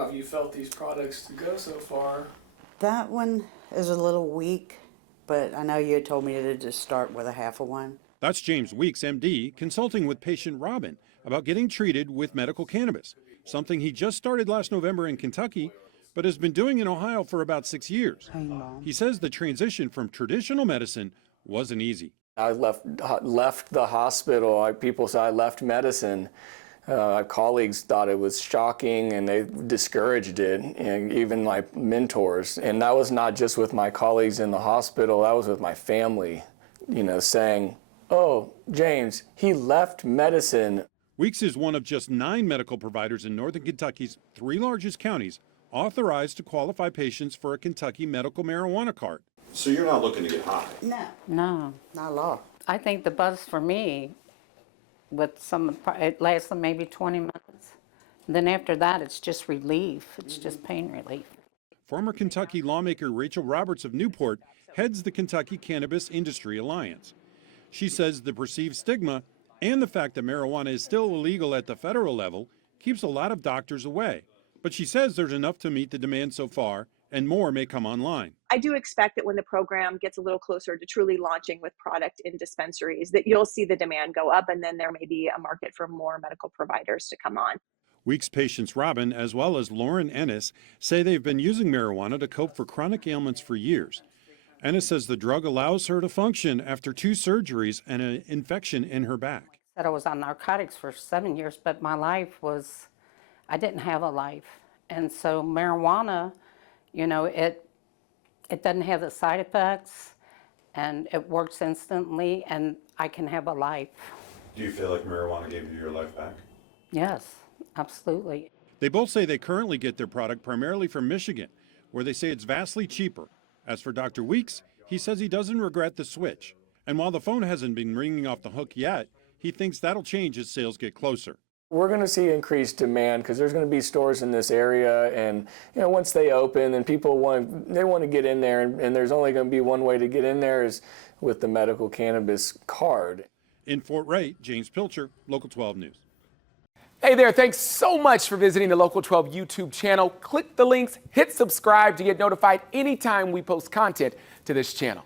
How have you felt these products to go so far? That one is a little weak, but I know you had told me to just start with a half of one. That's James Weeks, MD, consulting with patient Robin about getting treated with medical cannabis, something he just started last November in Kentucky, but has been doing in Ohio for about 6 years. He says the transition from traditional medicine wasn't easy. I left the hospital. People said I left medicine. Colleagues thought it was shocking and they discouraged it, and even my mentors. And that was not just with my colleagues in the hospital, that was with my family, saying, "Oh, James, he left medicine." Weeks is one of just 9 medical providers in northern Kentucky's 3 largest counties authorized to qualify patients for a Kentucky medical marijuana card. So you're not looking to get high? No, not at all. I think the buzz for me, it lasts maybe 20 minutes. Then after that, it's just relief. It's just pain relief. Former Kentucky lawmaker Rachel Roberts of Newport heads the Kentucky Cannabis Industry Alliance. She says the perceived stigma and the fact that marijuana is still illegal at the federal level keeps a lot of doctors away. But she says there's enough to meet the demand so far, and more may come online. I do expect that when the program gets a little closer to truly launching with product in dispensaries, that you'll see the demand go up, and then there may be a market for more medical providers to come on. Weeks patients Robin, as well as Lauren Ennis, say they've been using marijuana to cope for chronic ailments for years. Ennis says the drug allows her to function after 2 surgeries and an infection in her back. I was on narcotics for 7 years, but my life was, I didn't have a life. And so marijuana, it doesn't have the side effects, and it works instantly, and I can have a life. Do you feel like marijuana gave you your life back? Yes, absolutely. They both say they currently get their product primarily from Michigan, where they say it's vastly cheaper. As for Dr. Weeks, he says he doesn't regret the switch. And while the phone hasn't been ringing off the hook yet, he thinks that'll change as sales get closer. We're going to see increased demand because there's going to be stores in this area, and once they open, and people want to get in there, and there's only going to be one way to get in there is with the medical cannabis card. In Fort Wright, James Pilcher, Local 12 News. Hey there, thanks so much for visiting the Local 12 YouTube channel. Click the links, hit subscribe to get notified anytime we post content to this channel.